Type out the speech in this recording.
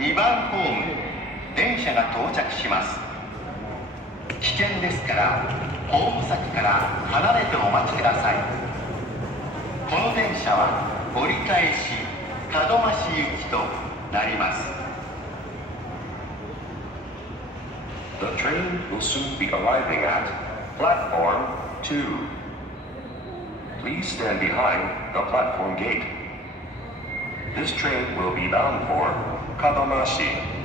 2番ホーム電車が到着します。危険ですからホーム先から離れてお待ちください。この電車は折り返し門真行きとなります。 The train will soon be arriving at platform 2. Please stand behind the platform gate. This train will be bound for Kadomashi.